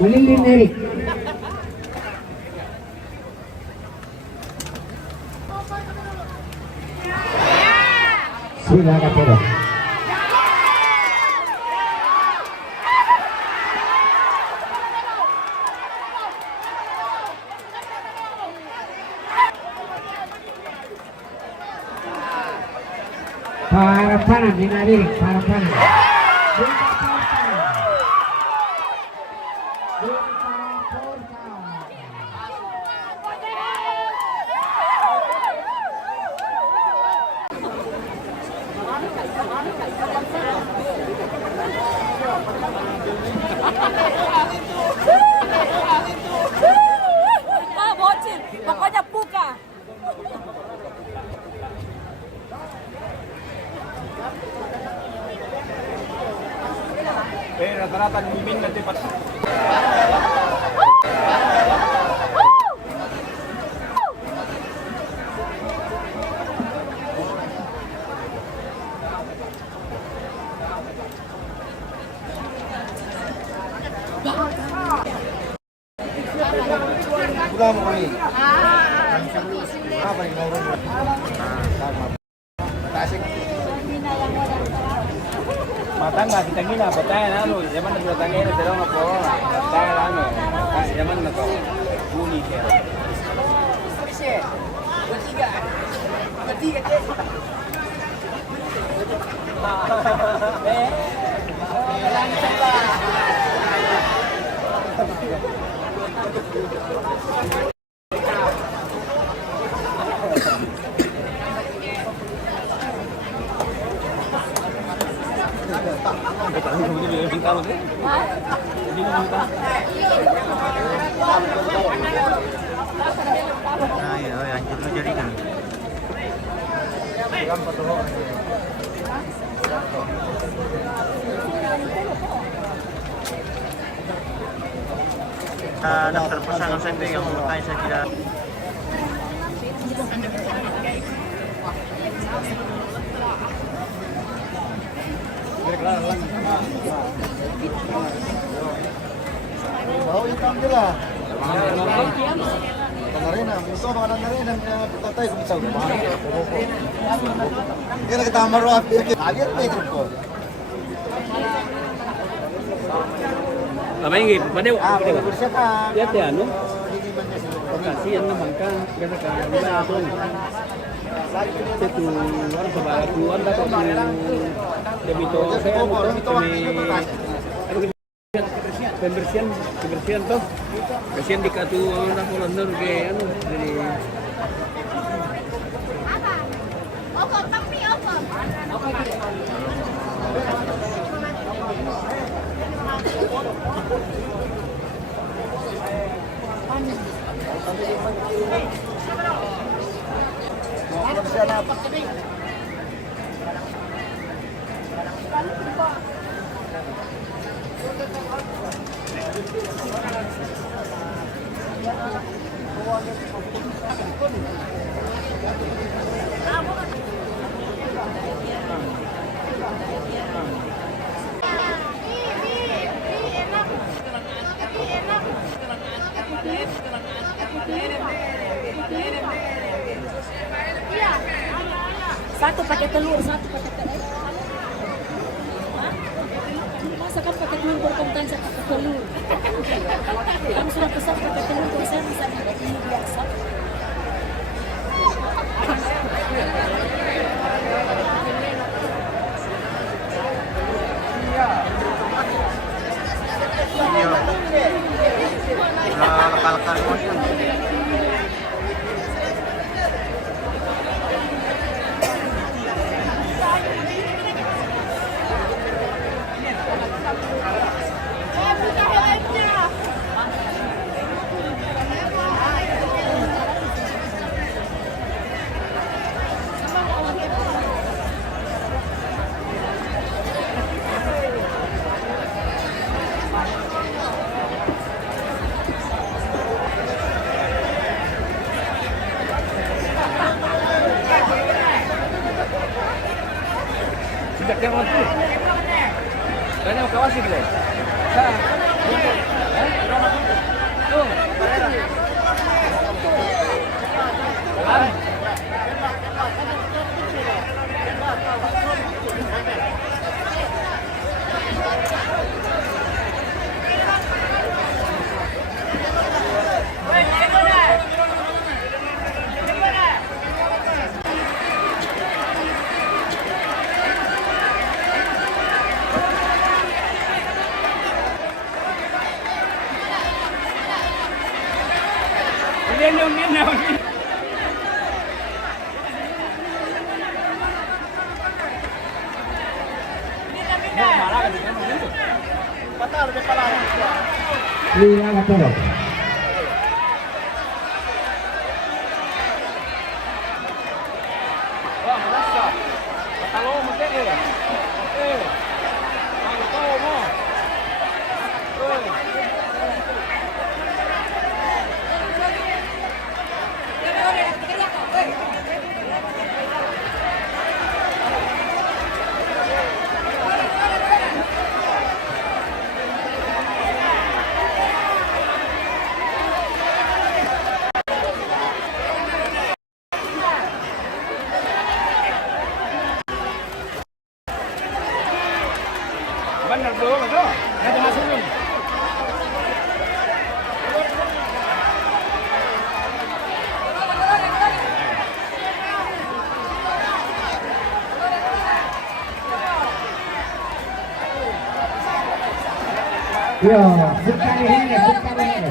Melindin Erik. Sila Kapero. Para panan dinadirik, para panan. Ah, bocil, pokoknya buka. Rata-rata mimin nanti pas. Udah mau kali. Apa yang mau Mata nggak kita gina, patayan ano, zaman na bertangay na pero ako, dahil ano, kasi zaman na to, buni kaya. Nah, ya, anjir lu jadi kan. Daftar pesan SMP yang makanya saya tidak. Bau hitam je lah. Narena, musuh bakalan narena dan tatay kung isa ko. Hindi na kita maro api. Alir Pedro ko. Maingin, padeo. Bersya ka. Lihat ya, ano? Kasihan naman ka, kasi ka, wala ako. Itu orang kebaruan dapat debito saya pembersihan tuh kasihan dikatu orang kolonel kayak anu jadi Bersya na. Satu pakai telur, satu pakai telur. Hah? Masa kan pakai telur berkonten saya pakai telur. Kamu sudah pesan pakai telur, kalau saya bisa ini biasa. Lekal-lekal bos. Yang waktu, karena kawas gitu. Sa, Dia na. Patalo, may palalo. Lila Gatero. Wah, merasa. Patalo mo tayo. Ang tao mo. Benar bro, betul. Ada masuk belum? Yo, sekali ini, sekali ini.